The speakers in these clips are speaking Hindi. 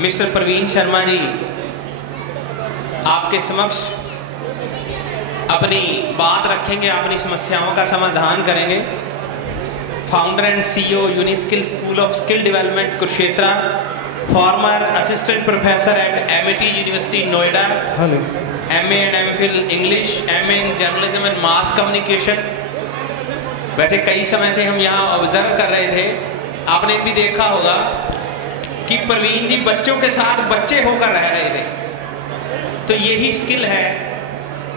मिस्टर प्रवीण शर्मा जी आपके समक्ष अपनी बात रखेंगे, अपनी समस्याओं का समाधान करेंगे। Founder and CEO Uniskill school of skill development Kurukshetra, former assistant professor at Amity university Noida, MA and MPhil English, MA in journalism and mass communication. वैसे कई समय से हम यहाँ ऑब्जर्व कर रहे थे, आपने भी देखा होगा कि प्रवीण जी बच्चों के साथ बच्चे होकर रह रहे थे। तो यही स्किल है,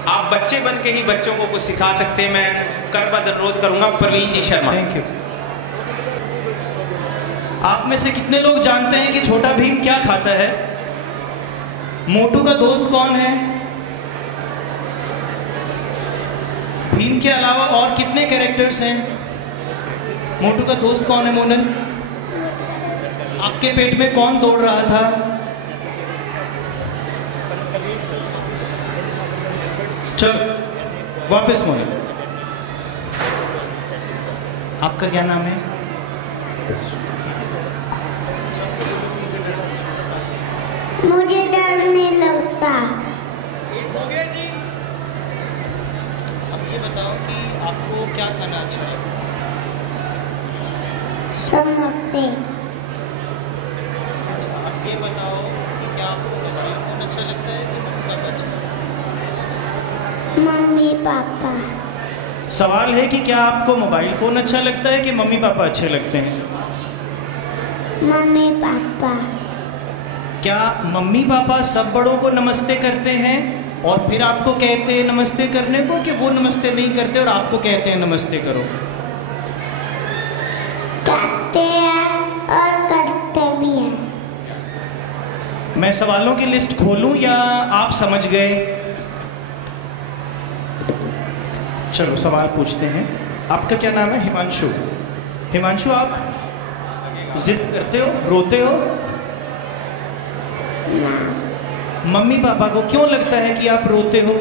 आप बच्चे बन के ही बच्चों को कुछ सिखा सकते हैं। मैं करबद्ध अनुरोध करूंगा प्रवीण जी शर्मा। Thank you. आप में से कितने लोग जानते हैं कि छोटा भीम क्या खाता है? मोटू का दोस्त कौन है? भीम के अलावा और कितने कैरेक्टर्स हैं? मोटू का दोस्त कौन है मोनल? आपके पेट में कौन दौड़ रहा था? चलो वापस मोनल, आपका क्या नाम है? मुझे डर नहीं लगता। एक हो गया जी। अब ये बताओ कि आपको क्या खाना अच्छा है? समोसे। अब ये बताओ कि क्या आपको मोबाइल फोन अच्छा लगता है कि मम्मी पापा अच्छा? Mummy papa. सवाल है कि क्या आपको मोबाइल फोन अच्छा लगता है कि मम्मी पापा अच्छे लगते हैं? Mummy papa. क्या मम्मी पापा सब बड़ों को नमस्ते करते हैं और फिर आपको कहते हैं नमस्ते करने को, कि वो नमस्ते नहीं करते और आपको कहते हैं नमस्ते करो? करते हैं और करते भी हैं। मैं सवालों की लिस्ट खोलूं या आप समझ गए? चलो सवाल पूछते हैं। आपका क्या नाम है? हिमांशु। हिमांशु, आप जिद करते हो, रोते हो? मम्मी पापा को क्यों लगता है कि आप रोते हो?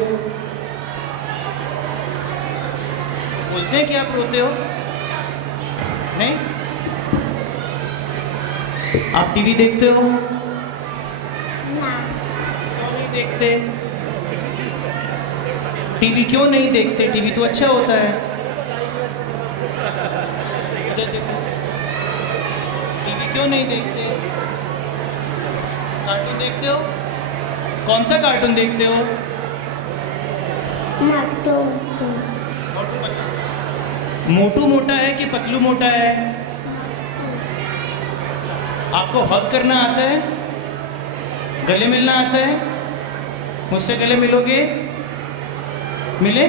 बोलते हैं कि आप रोते हो? नहीं? आप टीवी देखते हो? क्यों नहीं देखते? टीवी क्यों नहीं देखते? टीवी तो अच्छा होता है। टीवी क्यों नहीं देखते? कार्टून देखते हो? कौन सा कार्टून देखते हो? मोटू मोटा है कि पतलू मोटा है? आपको हग करना आता है? गले मिलना आता है? मुझसे गले मिलोगे? मिले?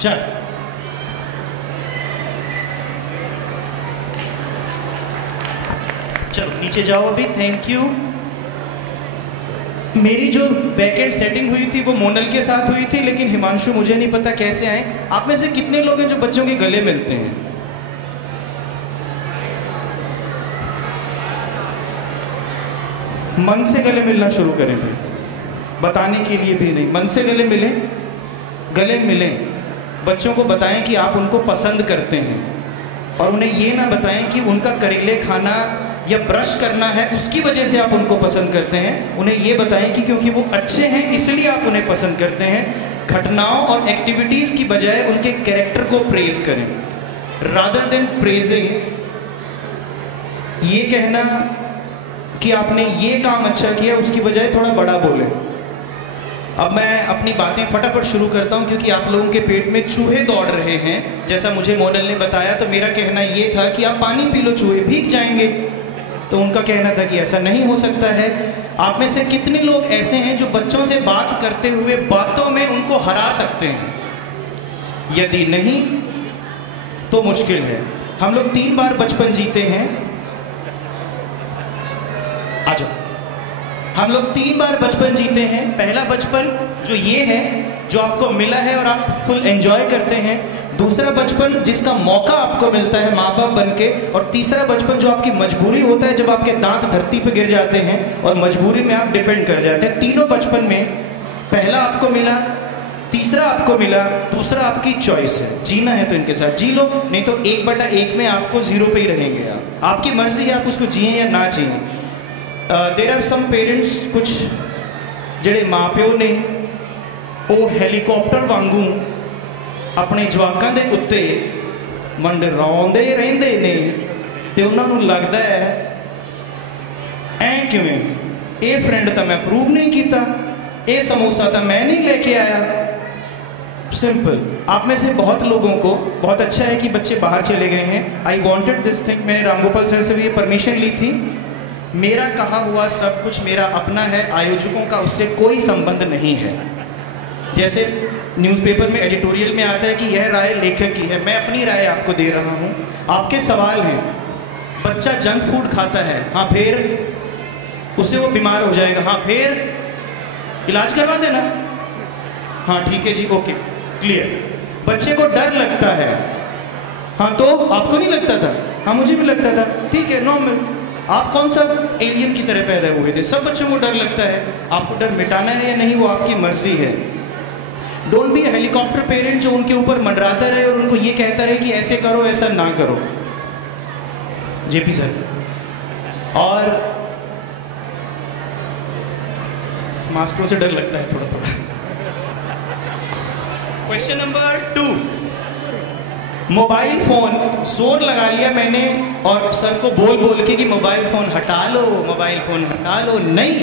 चल। चलो नीचे जाओ अभी। Thank you. मेरी जो बैकएंड सेटिंग हुई थी वो मोनल के साथ हुई थी, लेकिन हिमांशु मुझे नहीं पता कैसे आए। आप में से कितने लोग हैं जो बच्चों के गले मिलते हैं? मन से गले मिलना शुरू करें भाई, बताने के लिए भी नहीं, मन से गले मिलें, गले मिलें। बच्चों को बताएं कि आप उनको पसंद करते हैं, और उन्हें ये ना बताएं कि उनका करेले खाना या ब्रश करना है उसकी वजह से आप उनको पसंद करते हैं। उन्हें ये बताएं कि क्योंकि वो अच्छे हैं इसलिए आप उन्हें पसंद करते हैं। घटनाओं और एक्टिविटीज़ की बजाय उनके कैरेक्टर को प्रेज करें, रादर देन प्रेजिंग। ये कहना कि आपने ये काम अच्छा किया उसकी बजाय थोड़ा बड़ा बोले। अब मैं अपनी बातें फटाफट शुरू करता हूं क्योंकि आप लोगों के पेट में चूहे दौड़ रहे हैं। जैसा मुझे मोनल ने बताया तो मेरा कहना ये था कि आप पानी पी लो, चूहे भीग जाएंगे। तो उनका कहना था कि ऐसा नहीं हो सकता है। आप में से कितने लोग ऐसे हैं जो बच्चों से बात करते हुए बातों में उनको हरा सकते हैं? यदि नहीं तो मुश्किल है। हम लोग 3 बार बचपन जीते हैं। आ जाओ। हम लोग 3 बार बचपन जीते हैं। पहला बचपन जो ये है, जो आपको मिला है और आप फुल एंजॉय करते हैं। दूसरा बचपन जिसका मौका आपको मिलता है माँ बाप बन के। और तीसरा बचपन जो आपकी मजबूरी होता है, जब आपके दांत धरती पे गिर जाते हैं और मजबूरी में आप डिपेंड कर जाते हैं। तीनों बचपन में पहला आपको मिला, तीसरा आपको मिला, दूसरा आपकी चॉइस है। जीना है तो इनके साथ जी लो, नहीं तो 1/1 में आपको 0 पे ही रहेंगे। आपकी मर्जी है, आप उसको जिए या ना जिए। देर आर सम पेरेंट्स, कुछ ਜਿਹੜੇ ਮਾਂ ਪਿਓ ਨੇ ਉਹ ਹੈਲੀਕਾਪਟਰ ਵਾਂਗੂ ਆਪਣੇ ਜਵਾਕਾਂ ਦੇ ਉੱਤੇ ਮੰਡਰਾਉਂਦੇ ਰਹਿੰਦੇ ਨੇ ਤੇ ਉਹਨਾਂ ਨੂੰ ਲੱਗਦਾ ਹੈ ਐ ਕਿਵੇਂ, ਇਹ ਫਰੈਂਡ ਤਾਂ ਮੈਂ ਅਪਰੂਵ ਨਹੀਂ ਕੀਤਾ, ਇਹ समोसा तो मैं नहीं लेके आया। सिंपल। आप में से बहुत लोगों को बहुत अच्छा है कि बच्चे बाहर चले गए हैं। आई वॉन्टेड दिस थिंग, मैंने रामगोपाल सर से भी ये परमिशन ली थी। मेरा कहा हुआ सब कुछ मेरा अपना है, आयोजकों का उससे कोई संबंध नहीं है। जैसे न्यूज़पेपर में एडिटोरियल में आता है कि यह राय लेखक की है, मैं अपनी राय आपको दे रहा हूँ। आपके सवाल हैं, बच्चा जंक फूड खाता है, हाँ फिर उससे वो बीमार हो जाएगा, हाँ फिर इलाज करवा देना, हाँ ठीक है जी, ओके क्लियर। बच्चे को डर लगता है, हाँ तो आपको नहीं लगता था, हाँ मुझे भी लगता था, ठीक है नॉर्मल। आप कौन सा एलियन की तरह पैदा हुए थे? सब बच्चों को डर लगता है। आपको डर मिटाना है या नहीं वो आपकी मर्जी है। डोंट बी हेलीकॉप्टर पेरेंट जो उनके ऊपर मंडराता रहे और उनको ये कहता रहे कि ऐसे करो ऐसा ना करो। JP sir. और मास्टरों से डर लगता है थोड़ा थोड़ा। क्वेश्चन नंबर 2, मोबाइल फोन जोर लगा लिया मैंने और सर को बोल बोल के कि मोबाइल फोन हटा लो, मोबाइल फोन हटा लो। नहीं,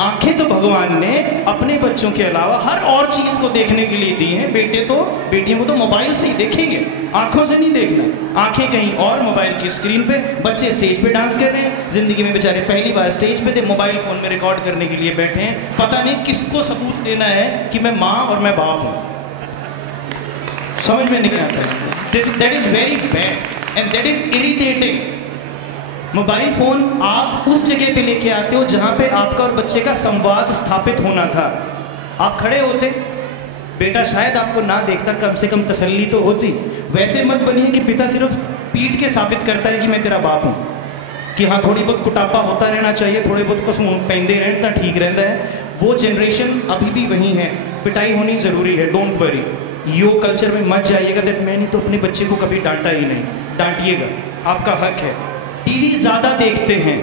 आंखें तो भगवान ने अपने बच्चों के अलावा हर और चीज को देखने के लिए दी हैं। बेटियों को तो मोबाइल से ही देखेंगे, आंखों से नहीं देखना। आंखें कहीं और, मोबाइल की स्क्रीन पे। बच्चे स्टेज पे डांस कर रहे हैं, जिंदगी में बेचारे पहली बार स्टेज पे थे, मोबाइल फोन में रिकॉर्ड करने के लिए बैठे हैं। पता नहीं किसको सबूत देना है कि मैं माँ और मैं बाप हूँ, समझ में नहीं आता है। That is very bad and that is irritating. Mobile phone आप उस जगह पे लेके आते हो जहां पे आपका और बच्चे का संवाद स्थापित होना था। आप खड़े होते, बेटा शायद आपको ना देखता, कम से कम तसल्ली तो होती। वैसे मत बनिए कि पिता सिर्फ पीट के साबित करता है कि मैं तेरा बाप हूं, कि हाँ थोड़ी बहुत कुटापा होता रहना चाहिए, थोड़े बहुत कसम पहनते रहना ठीक रहता है। वो जनरेशन अभी भी वही है। पिटाई होनी जरूरी है, डोंट वरी। योग कल्चर में मत जाइएगा दैट मैंने तो अपने बच्चे को कभी डांटा ही नहीं। डांटिएगा, आपका हक है। टीवी ज्यादा देखते हैं,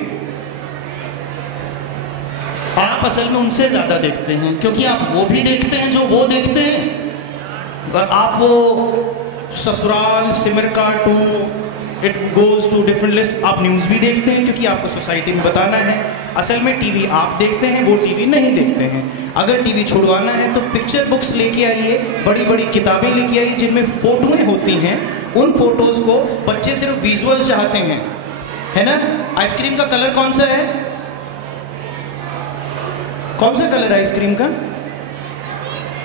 आप असल में उनसे ज्यादा देखते हैं, क्योंकि आप वो भी देखते हैं जो वो देखते हैं। और आप वो ससुराल, Simar Ka 2, it goes to different list. आप न्यूज़ भी देखते हैं क्योंकि आपको सोसाइटी में बताना है। असल में टीवी आप देखते हैं, वो टीवी नहीं देखते हैं। अगर टीवी छुड़वाना है तो पिक्चर बुक्स लेके आइए, बड़ी बड़ी किताबें लेके आइए जिनमें फोटोएं होती हैं। उन फोटोज को बच्चे सिर्फ विजुअल चाहते हैं, है ना। आइसक्रीम का कलर कौन सा है? कौन सा कलर है आइसक्रीम का?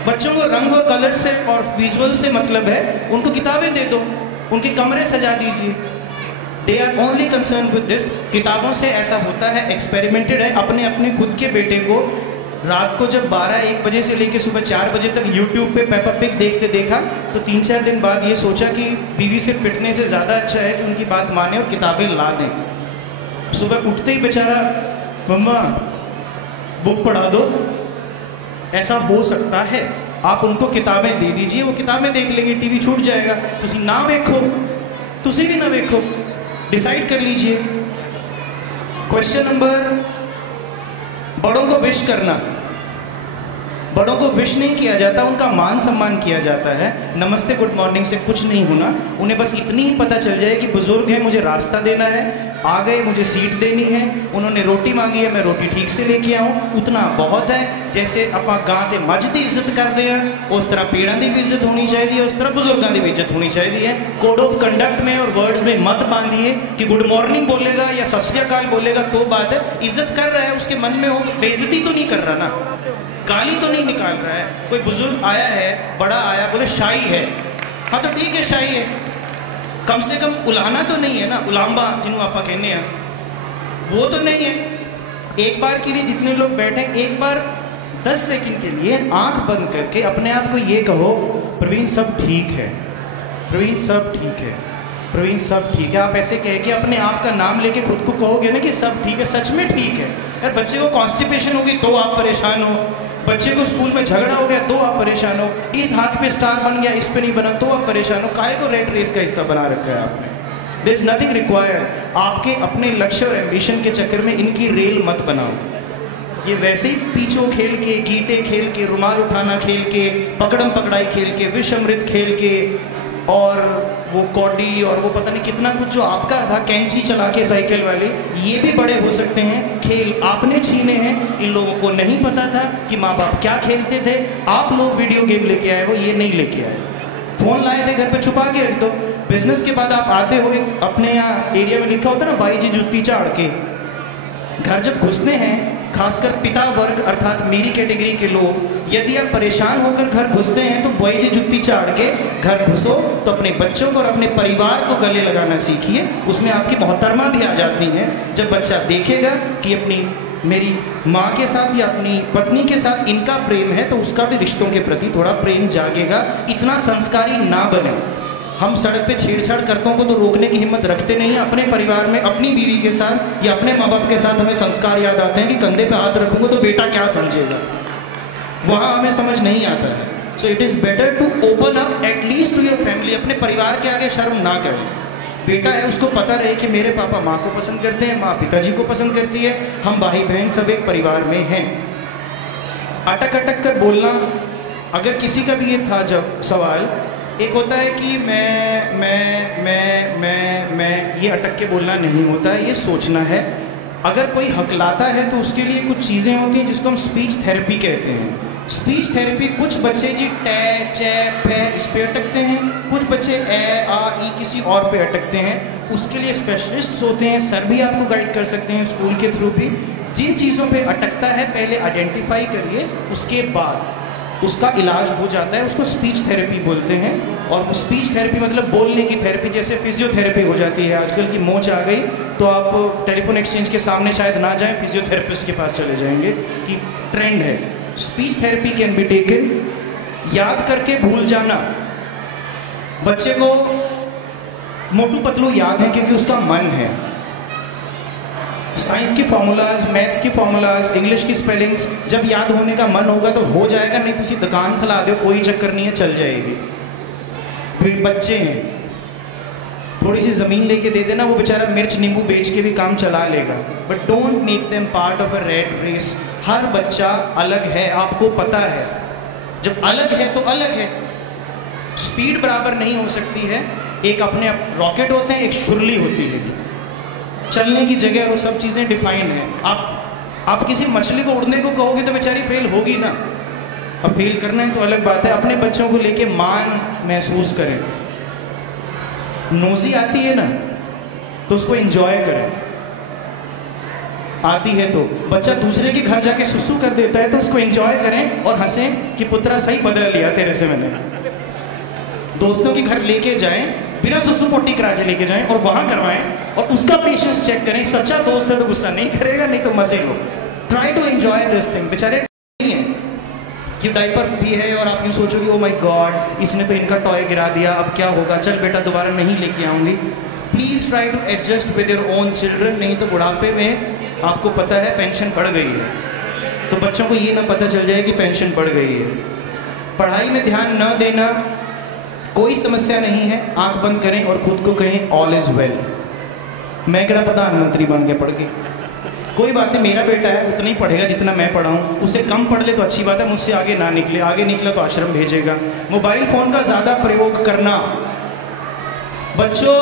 बच्चों को रंग और कलर से और विजुअल से मतलब है। उनको किताबें दे दो, उनके कमरे सजा दीजिए। They are only concern with this. किताबों से ऐसा होता है, एक्सपेरिमेंटेड है। अपने अपने खुद के बेटे को रात को जब 12-1 बजे से लेकर सुबह 4 बजे तक यूट्यूब पे पेपा पिग देखते देखा तो 3-4 दिन बाद ये सोचा कि बीवी से पिटने से ज़्यादा अच्छा है कि उनकी बात माने और किताबें ला दें। सुबह उठते ही बेचारा, मम्मा बुक पढ़ा दो। ऐसा हो सकता है। आप उनको किताबें दे दीजिए, वो किताबें देख लेंगे, टीवी छूट जाएगा। तुसी ना देखो, तुसी भी ना देखो, डिसाइड कर लीजिए। क्वेश्चन नंबर, बड़ों को विश करना। बड़ों को विश नहीं किया जाता, उनका मान सम्मान किया जाता है। नमस्ते गुड मॉर्निंग से कुछ नहीं होना। उन्हें बस इतनी ही पता चल जाए कि बुजुर्ग है, मुझे रास्ता देना है, आ गए, मुझे सीट देनी है, उन्होंने रोटी मांगी है, मैं रोटी ठीक से लेके आऊँ, उतना बहुत है। जैसे ਆਪਾਂ ਗਾਂ ਤੇ ਮੱਝ ਦੀ ਇੱਜ਼ਤ ਕਰਦੇ ਆ, उस तरह पेड़ों की भी इज्जत होनी चाहिए, उस तरह बुजुर्गों की भी इज्जत होनी चाहिए। कोड ऑफ कंडक्ट में और वर्ड्स में मत बांधिए कि गुड मॉर्निंग बोलेगा या सत श्री अकाल बोलेगा तो बात है। इज्जत कर रहा है, उसके मन में हो, बेइज्जती तो नहीं कर रहा ना, गाली तो नहीं निकाल रहा है। कोई बुजुर्ग आया है, बड़ा आया, बोले शाही है, हाँ तो ठीक है शाही है, कम से कम उलाना तो नहीं है ना। उलाम्बा जिन्होंने आप कहने हैं वो तो नहीं है। एक बार के लिए जितने लोग बैठे, एक बार 10 सेकंड के लिए आंख बंद करके अपने आप को ये कहो, प्रवीण सब ठीक है, प्रवीण सब ठीक है, प्रवीण सब ठीक है। आप ऐसे कह के अपने आप का नाम लेके खुद को कहोगे ना कि सब ठीक है, सच में ठीक है। यार बच्चे को कॉन्स्टिपेशन होगी तो आप परेशान हो, बच्चे को स्कूल में झगड़ा हो गया तो आप परेशान हो, इस हाथ पे स्टार बन गया इस पे नहीं बना तो आप परेशान हो। काहे को रेट रेस का हिस्सा बना रखा है आपने? There is nothing required. आपके अपने लक्ष्य और एम्बिशन के चक्कर में इनकी रेल मत बनाओ। ये वैसे ही पीछो खेल के, गीटे खेल के, रुमाल उठाना खेल के, पकड़म पकड़ाई खेल के, विष अमृत खेल के, और वो कौडी और वो पता नहीं कितना कुछ जो आपका था, कैंची चला के साइकिल वाले, ये भी बड़े हो सकते हैं। खेल आपने छीने हैं। इन लोगों को नहीं पता था कि माँ बाप क्या खेलते थे। आप लोग वीडियो गेम लेके आए हो, ये नहीं लेके आए। फोन लाए थे घर पे, छुपा के रख दो। बिजनेस के बाद आप आते हो, अपने यहाँ एरिया में लिखा होता है ना, बाई जी जुत्ती चाड़ के। घर जब घुसते हैं, खासकर पिता वर्ग अर्थात मेरी कैटेगरी के लोग, यदि आप परेशान होकर घर घुसते हैं तो बाई जी जुत्ती चाड़ के घर घुसो तो अपने बच्चों को और अपने परिवार को गले लगाना सीखिए। उसमें आपकी मोहतरमा भी आ जाती हैं। जब बच्चा देखेगा कि अपनी मेरी माँ के साथ या अपनी पत्नी के साथ इनका प्रेम है, तो उसका भी रिश्तों के प्रति थोड़ा प्रेम जागेगा। इतना संस्कारी ना बने। हम सड़क पे छेड़छाड़ करतों को तो रोकने की हिम्मत रखते नहीं हैं। अपने परिवार में अपनी बीवी के साथ या अपने माँ बाप के साथ हमें संस्कार याद आते हैं कि कंधे पे हाथ रखूंगा तो बेटा क्या समझेगा, वहाँ हमें समझ नहीं आता है। So it is better to open up at least to your family. अपने परिवार के आगे शर्म ना करें। बेटा है, उसको पता रहे कि मेरे पापा माँ को पसंद करते हैं, माँ पिताजी को पसंद करती है, हम भाई बहन सब एक परिवार में हैं। अटक अटक कर बोलना, अगर किसी का भी ये था जब सवाल, एक होता है कि मैं, ये अटक के बोलना नहीं होता है, ये सोचना है। अगर कोई हकलाता है तो उसके लिए कुछ चीज़ें होती हैं जिसको हम स्पीच थेरेपी कहते हैं। स्पीच थेरेपी, कुछ बच्चे जी टे चे पे इस पे अटकते हैं, कुछ बच्चे ए आ ई किसी और पे अटकते हैं। उसके लिए स्पेशलिस्ट्स होते हैं, सर भी आपको गाइड कर सकते हैं स्कूल के थ्रू भी। जिन चीज़ों पे अटकता है पहले आइडेंटिफाई करिए, उसके बाद उसका इलाज हो जाता है। उसको स्पीच थेरेपी बोलते हैं। और स्पीच थेरेपी मतलब बोलने की थेरेपी, जैसे फिजियोथेरेपी हो जाती है आजकल की मोच आ गई तो आप टेलीफोन एक्सचेंज के सामने शायद ना जाएं, फिजियोथेरेपिस्ट के पास चले जाएंगे कि ट्रेंड है। Speech therapy can be taken. याद करके भूल जाना, बच्चे को मोटू पतलू याद है क्योंकि उसका मन है। साइंस की फॉर्मूलाज, मैथ्स की फॉर्मूलाज, इंग्लिश की स्पेलिंग्स जब याद होने का मन होगा तो हो जाएगा, नहीं तो उसी दुकान खिला दो, कोई चक्कर नहीं है, चल जाएगी। फिर बच्चे हैं, थोड़ी सी ज़मीन लेके दे देना, वो बेचारा मिर्च नींबू बेच के भी काम चला लेगा। But don't make them part of a rat race. हर बच्चा अलग है, आपको पता है। जब अलग है तो अलग है, स्पीड बराबर नहीं हो सकती है। एक अपने रॉकेट होते हैं, एक शुरली होती है। चलने की जगह वो सब चीज़ें डिफाइन है। आप किसी मछली को उड़ने को कहोगे तो बेचारी फेल होगी ना। अब फेल करना है तो अलग बात है। अपने बच्चों को लेके मान महसूस करें। नोज़ी आती है ना तो उसको एंजॉय करें। आती है तो बच्चा दूसरे के घर जाके सुसु कर देता है तो उसको एंजॉय करें और हंसें कि पुत्रा सही बदला लिया तेरे से मैंने। दोस्तों के घर लेके जाएं, बिना सुसु पोटी करा के लेके जाएं और वहां करवाएं और उसका पेशेंस चेक करें। सच्चा दोस्त है तो गुस्सा नहीं करेगा, नहीं तो मजे लो। Try to enjoy this thing. बेचारे नहीं है, ये डायपर भी है और आप यूँ सोचोगे ओ माय गॉड इसने तो इनका टॉय गिरा दिया, अब क्या होगा, चल बेटा दोबारा नहीं लेके आऊंगी। Please try to adjust with your own children. नहीं तो बुढ़ापे में आपको पता है पेंशन बढ़ गई है, तो बच्चों को ये ना पता चल जाए कि पेंशन बढ़ गई है। पढ़ाई में ध्यान न देना कोई समस्या नहीं है, आंख बंद करें और खुद को कहें ऑल इज वेल। मैं क्या प्रधानमंत्री बन के पढ़ के, कोई बात नहीं, मेरा बेटा है उतना ही पढ़ेगा जितना मैं पढ़ा हूँ। उसे कम पढ़ ले तो अच्छी बात है, मुझसे आगे ना निकले, आगे निकला तो आश्रम भेजेगा। मोबाइल फोन का ज्यादा प्रयोग करना, बच्चों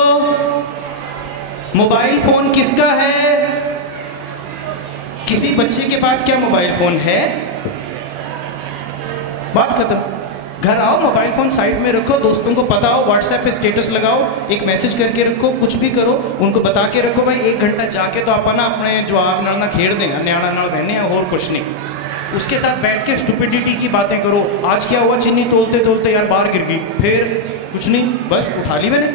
मोबाइल फोन किसका है? किसी बच्चे के पास क्या मोबाइल फोन है? बात खत्म। घर आओ, मोबाइल फोन साइड में रखो, दोस्तों को पता हो, व्हाट्सएप पे स्टेटस लगाओ, एक मैसेज करके रखो, कुछ भी करो, उनको बता के रखो भाई 1 घंटा जाके तो आप ना अपने जवाब नड़ना खेड़ दें, न्याणा नड़ बहने और कुछ नहीं। उसके साथ बैठ के स्टुपिडिटी की बातें करो। आज क्या हुआ, चीनी तोलते तोलते यार बाहर गिर गई, फिर कुछ नहीं, बस उठा ली मैंने।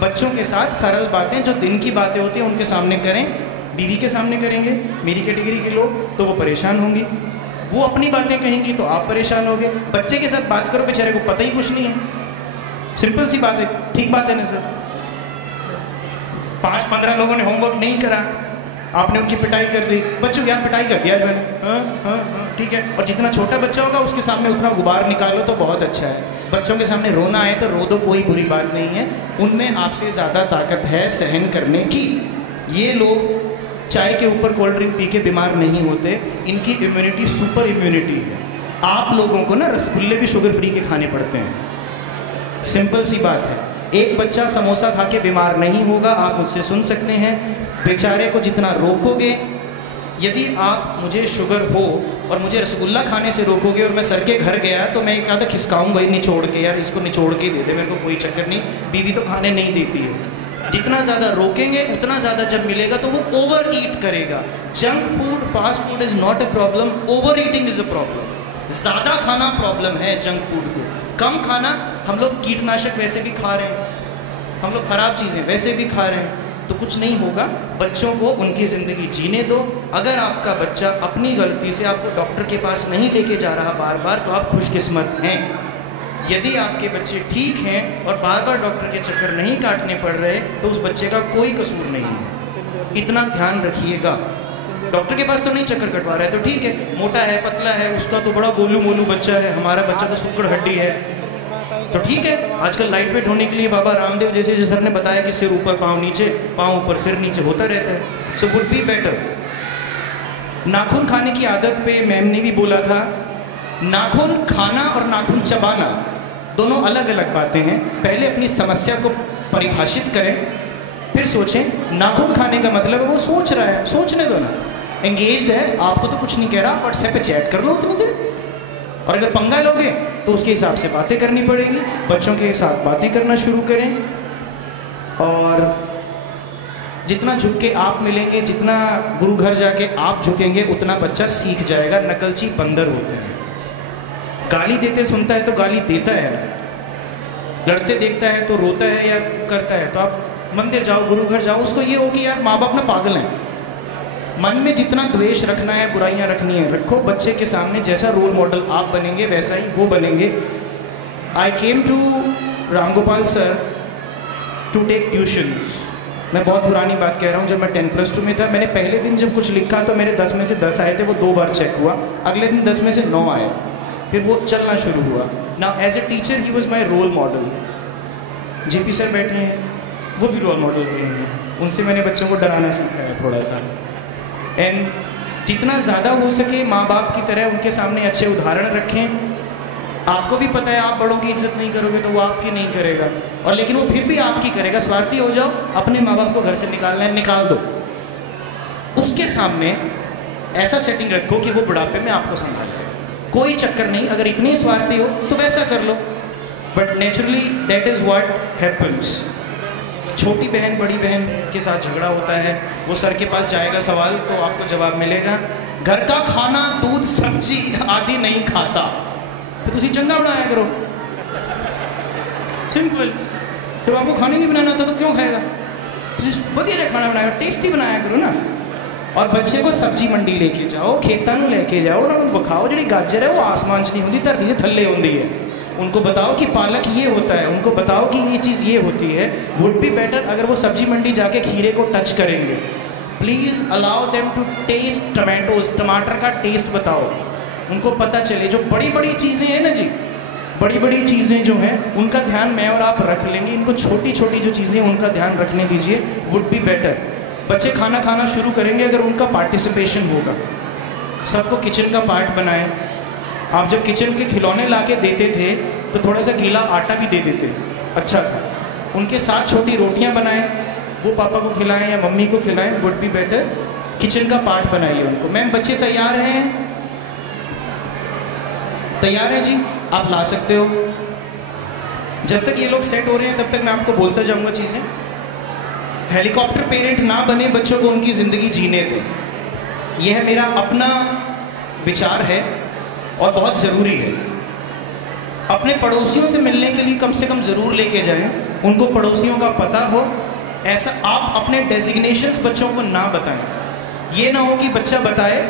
बच्चों के साथ सरल बातें जो दिन की बातें होती हैं उनके सामने करें। बीवी के सामने करेंगे, मेरी कैटेगरी के लोग, तो वो परेशान होंगी। वो अपनी बातें कहेंगी तो आप परेशान होगे। बच्चे के साथ बात करो, बेचारे को पता ही कुछ नहीं है, सिंपल सी बात है। ठीक बात है ना सर? 5-15 लोगों ने होमवर्क नहीं करा, आपने उनकी पिटाई कर दी, बच्चों यार पिटाई कर दिया मैंने, हाँ हाँ हाँ ठीक है। और जितना छोटा बच्चा होगा उसके सामने उतना गुबार निकालो तो बहुत अच्छा है। बच्चों के सामने रोना आए तो रो दो, कोई बुरी बात नहीं है, उनमें आपसे ज़्यादा ताकत है सहन करने की। ये लोग चाय के ऊपर कोल्ड ड्रिंक पी के बीमार नहीं होते, इनकी इम्यूनिटी सुपर इम्यूनिटी है। आप लोगों को ना रसगुल्ले भी शुगर फ्री के खाने पड़ते हैं, सिंपल सी बात है। एक बच्चा समोसा खा के बीमार नहीं होगा, आप मुझसे सुन सकते हैं। बेचारे को जितना रोकोगे, यदि आप मुझे शुगर हो और मुझे रसगुल्ला खाने से रोकोगे और मैं सर के घर गया तो मैं एक आधा खिसकाऊंगा ही निचोड़ के, यार इसको निचोड़ के दे दे, मेरे को कोई चक्कर नहीं, बीवी तो खाने नहीं देती है। जितना ज़्यादा रोकेंगे उतना ज़्यादा जब मिलेगा तो वो ओवर ईट करेगा। Junk food, fast food is not a problem, over eating is a problem. ज़्यादा खाना प्रॉब्लम है जंक फूड को, कम खाना। हम लोग कीटनाशक वैसे भी खा रहे हैं, हम लोग ख़राब चीज़ें वैसे भी खा रहे हैं, तो कुछ नहीं होगा। बच्चों को उनकी ज़िंदगी जीने दो। अगर आपका बच्चा अपनी गलती से आपको डॉक्टर के पास नहीं लेके जा रहा बार बार, तो आप खुशकिस्मत हैं। यदि आपके बच्चे ठीक हैं और बार बार डॉक्टर के चक्कर नहीं काटने पड़ रहे, तो उस बच्चे का कोई कसूर नहीं है, इतना ध्यान रखिएगा। डॉक्टर के पास तो नहीं चक्कर कटवा रहा है तो ठीक है, मोटा है पतला है, उसका तो बड़ा गोलू मोलू बच्चा है, हमारा बच्चा तो सुकड़ हड्डी है, तो ठीक है। आजकल लाइट वेट होने के लिए बाबा रामदेव जैसे सर ने बताया कि सिर ऊपर पाँव नीचे, पाँव ऊपर सिर नीचे होता रहता है, सो वुड बी बेटर। नाखून खाने की आदत पे मैम ने भी बोला था, नाखून खाना और नाखून चबाना दोनों अलग अलग बातें हैं। पहले अपनी समस्या को परिभाषित करें, फिर सोचें। नाखून खाने का मतलब है वो सोच रहा है, सोचने दो ना, एंगेज्ड है, आपको तो कुछ नहीं कह रहा, व्हाट्सएप पे चैट कर लो उतनी देर। और अगर पंगा लोगे तो उसके हिसाब से बातें करनी पड़ेगी। बच्चों के साथ बातें करना शुरू करें, और जितना झुक के आप मिलेंगे, जितना गुरु घर जाके आप झुकेंगे, उतना बच्चा सीख जाएगा। नकलची बंदर होते हैं, गाली देते सुनता है तो गाली देता है, लड़ते देखता है तो रोता है या करता है। तो आप मंदिर जाओ, गुरु घर जाओ, उसको ये हो कि यार माँ बाप ना पागल हैं। मन में जितना द्वेष रखना है, बुराइयां रखनी है, रखो। बच्चे के सामने जैसा रोल मॉडल आप बनेंगे वैसा ही वो बनेंगे। I came to Ramgopal sir to take tuitions. मैं बहुत पुरानी बात कह रहा हूँ, जब मैं 10+2 में था, मैंने पहले दिन जब कुछ लिखा तो मेरे 10 में से 10 आए थे, वो 2 बार चेक हुआ। अगले दिन 10 में से 9 आए, फिर वो चलना शुरू हुआ। Now as a teacher he was my role model. JP sir बैठे हैं, वो भी रोल मॉडल हुए हैं, उनसे मैंने बच्चों को डराना सीखा है थोड़ा सा। एंड जितना ज़्यादा हो सके माँ बाप की तरह उनके सामने अच्छे उदाहरण रखें। आपको भी पता है आप बड़ों की इज्जत नहीं करोगे तो वो आपकी नहीं करेगा, और लेकिन वो फिर भी आपकी करेगा। स्वार्थी हो जाओ, अपने माँ बाप को घर से निकालना है, निकाल दो। उसके सामने ऐसा सेटिंग रखो कि वो बुढ़ापे में आपको संभाले, कोई चक्कर नहीं। अगर इतनी स्वार्थी हो तो वैसा कर लो, but naturally that is what happens. छोटी बहन बड़ी बहन के साथ झगड़ा होता है, वो सर के पास जाएगा सवाल तो आपको जवाब मिलेगा, घर का खाना दूध सब्जी आदि नहीं खाता, तो तुसी चंगा बनाया करो, सिंपल। जब आपको खाने नहीं बनाना था तो क्यों खाएगा? बढ़िया खाना बनाया, टेस्टी बनाया करो ना। और बच्चे को सब्जी मंडी लेके जाओ, खेतों में लेके जाओ, उन्होंने बखाओ जी गाजर है वो आसमान च नहीं होती, धरती से थल्ले होती है। उनको बताओ कि पालक ये होता है, उनको बताओ कि ये चीज़ ये होती है। वुड बी बेटर अगर वो सब्जी मंडी जाके खीरे को टच करेंगे। Please allow them to taste tomatoes, टमाटर का टेस्ट बताओ, उनको पता चले। जो बड़ी बड़ी चीज़ें हैं ना जी, बड़ी बड़ी चीज़ें जो हैं उनका ध्यान मैं और आप रख लेंगे, इनको छोटी छोटी जो चीज़ें उनका ध्यान रखने दीजिए, वुड बी बेटर। बच्चे खाना खाना शुरू करेंगे अगर उनका पार्टिसिपेशन होगा। सबको किचन का पार्ट बनाएं। आप जब किचन के खिलौने ला के देते थे तो थोड़ा सा गीला आटा भी दे देते, अच्छा था। उनके साथ छोटी रोटियां बनाएं, वो पापा को खिलाएं या मम्मी को खिलाएं, वुड बी बेटर। किचन का पार्ट बनाइए उनको। मैम बच्चे तैयार हैं? तैयार है जी, आप ला सकते हो। जब तक ये लोग सेट हो रहे हैं तब तक मैं आपको बोलता जाऊंगा चीज़ें। हेलीकॉप्टर पेरेंट ना बने, बच्चों को उनकी ज़िंदगी जीने दें। यह मेरा अपना विचार है और बहुत ज़रूरी है। अपने पड़ोसियों से मिलने के लिए कम से कम ज़रूर लेके जाएं, उनको पड़ोसियों का पता हो। ऐसा आप अपने डेजिग्नेशंस बच्चों को ना बताएं। ये ना हो कि बच्चा बताए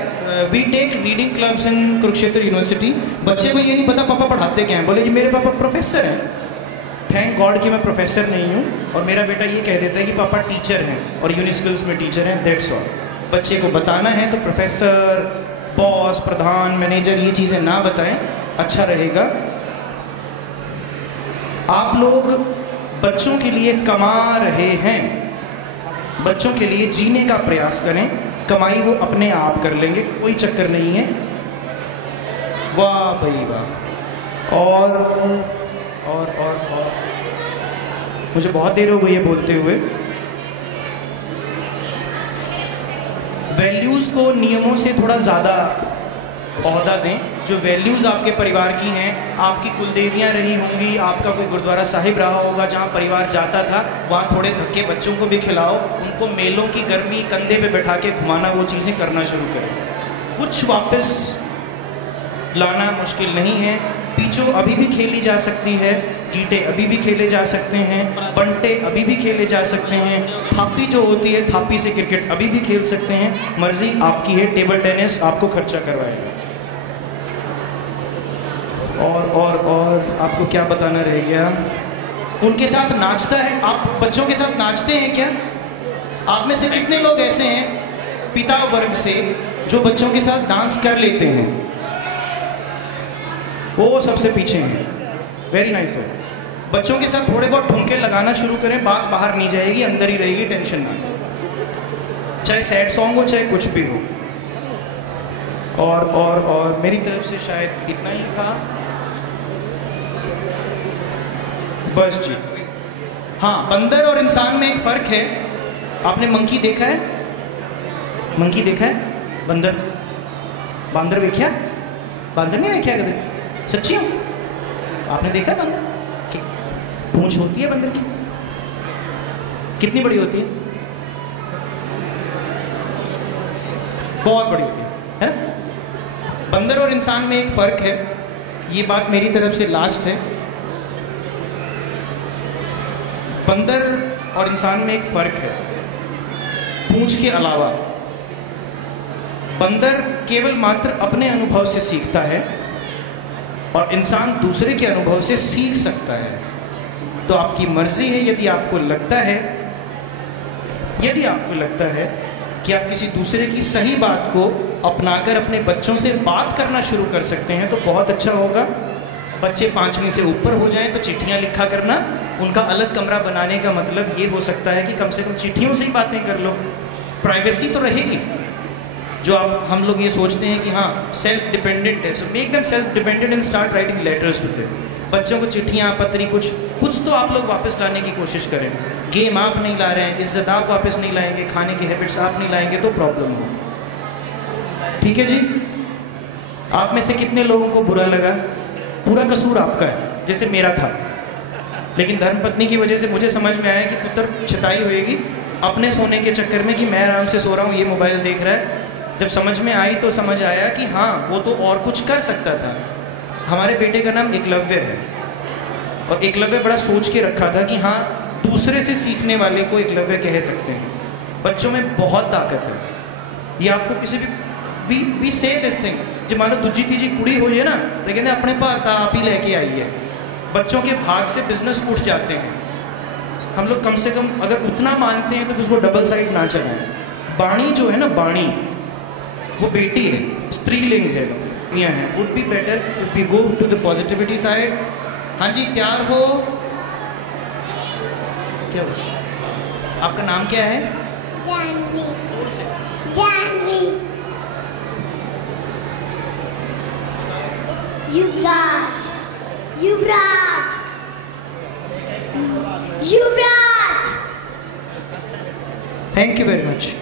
we take reading clubs in Kurukshetra university, बच्चे को ये नहीं पता पापा पढ़ाते क्या हैं, बोले जी मेरे पापा प्रोफेसर हैं। थैंक गॉड कि मैं प्रोफेसर नहीं हूँ, और मेरा बेटा ये कह देता है कि पापा टीचर हैं और यूनिस्किल्स में टीचर हैं, दैट्स ऑल। बच्चे को बताना है तो प्रोफेसर, बॉस, प्रधान, मैनेजर ये चीज़ें ना बताएं, अच्छा रहेगा। आप लोग बच्चों के लिए कमा रहे हैं, बच्चों के लिए जीने का प्रयास करें, कमाई वो अपने आप कर लेंगे, कोई चक्कर नहीं है। वाह भाई वाह। और मुझे बहुत देर हो गई है बोलते हुए। वैल्यूज़ को नियमों से थोड़ा ज़्यादा ओहदा दें। जो वैल्यूज़ आपके परिवार की हैं, आपकी कुलदेवियाँ रही होंगी, आपका कोई गुरुद्वारा साहिब रहा होगा जहाँ परिवार जाता था, वहाँ थोड़े धक्के बच्चों को भी खिलाओ, उनको मेलों की गर्मी कंधे पे बैठा के घुमाना, वो चीज़ें करना शुरू करें। कुछ वापस लाना मुश्किल नहीं है। पीचो अभी भी खेली जा सकती है, गीटे अभी भी खेले जा सकते हैं, बंटे अभी भी खेले जा सकते हैं, थापी जो होती है, थापी से क्रिकेट अभी भी खेल सकते हैं। मर्जी आपकी है। टेबल टेनिस आपको खर्चा करवाएगा। और आपको क्या बताना रह गया? उनके साथ नाचता है। आप बच्चों के साथ नाचते हैं क्या? आप में से कितने लोग ऐसे हैं पिता वर्ग से जो बच्चों के साथ डांस कर लेते हैं? वो सबसे पीछे हैं। वेरी नाइस है। बच्चों के साथ थोड़े बहुत ठुमके लगाना शुरू करें, बात बाहर नहीं जाएगी, अंदर ही रहेगी, टेंशन ना। चाहे सैड सॉन्ग हो, चाहे कुछ भी हो। और मेरी तरफ से शायद इतना ही था। बस जी। हाँ, बंदर और इंसान में एक फर्क है। आपने मंकी देखा है? मंकी देखा है? बंदर बांदर देखा? बांदर नहीं देखा कभी? सच्ची हूँ? आपने देखा बंदर? पूंछ होती है बंदर की? कितनी बड़ी होती है? बहुत बड़ी होती है? बंदर और इंसान में एक फर्क है। ये बात मेरी तरफ से लास्ट है। बंदर और इंसान में एक फर्क है पूंछ के अलावा। बंदर केवल मात्र अपने अनुभव से सीखता है और इंसान दूसरे के अनुभव से सीख सकता है। तो आपकी मर्जी है। यदि आपको लगता है कि आप किसी दूसरे की सही बात को अपनाकर अपने बच्चों से बात करना शुरू कर सकते हैं तो बहुत अच्छा होगा। बच्चे 5वीं से ऊपर हो जाएं तो चिट्ठियां लिखा करना। उनका अलग कमरा बनाने का मतलब ये हो सकता है कि कम से कम चिट्ठियों से ही बातें कर लो। प्राइवेसी तो रहेगी। जो हम लोग ये सोचते हैं कि हाँ सेल्फ डिपेंडेंट है, so make them self dependent and start writing letters to them. बच्चों को चिट्ठियाँ, पत्री, कुछ तो आप लोग वापस लाने की कोशिश करें। गेम आप नहीं ला रहे हैं, इज्जत आप वापस नहीं लाएंगे, खाने की हैबिट्स आप नहीं लाएंगे तो प्रॉब्लम हो। ठीक है जी? आप में से कितने लोगों को बुरा लगा? पूरा कसूर आपका है, जैसे मेरा था। लेकिन धर्मपत्नी की वजह से मुझे समझ में आया कि पुत्र छिताई होएगी अपने सोने के चक्कर में कि मैं आराम से सो रहा हूँ, ये मोबाइल देख रहा है। जब समझ में आई तो समझ आया कि हाँ वो तो और कुछ कर सकता था। हमारे बेटे का नाम एकलव्य है और एकलव्य बड़ा सोच के रखा था कि हाँ दूसरे से सीखने वाले को एकलव्य कह सकते हैं। बच्चों में बहुत ताकत है। ये आपको किसी भी वी से दिस थिंग जो मानो दूजी तीजी कुड़ी हो जाए ना तो कहते अपने भाग आप ही लेके आई है। बच्चों के भाग से बिजनेस उठ जाते हैं। हम लोग कम से कम अगर उतना मानते हैं तो उसको डबल साइड ना चलाएं। बाणी जो है ना, बाणी वो बेटी है, स्त्रीलिंग है, ये है। Would be better if we go to the positivity side. हाँ जी, तैयार हो? क्या हो? आपका नाम क्या है? Janvi. Janvi. Yuvraj. Yuvraj. Yuvraj. Thank you very much.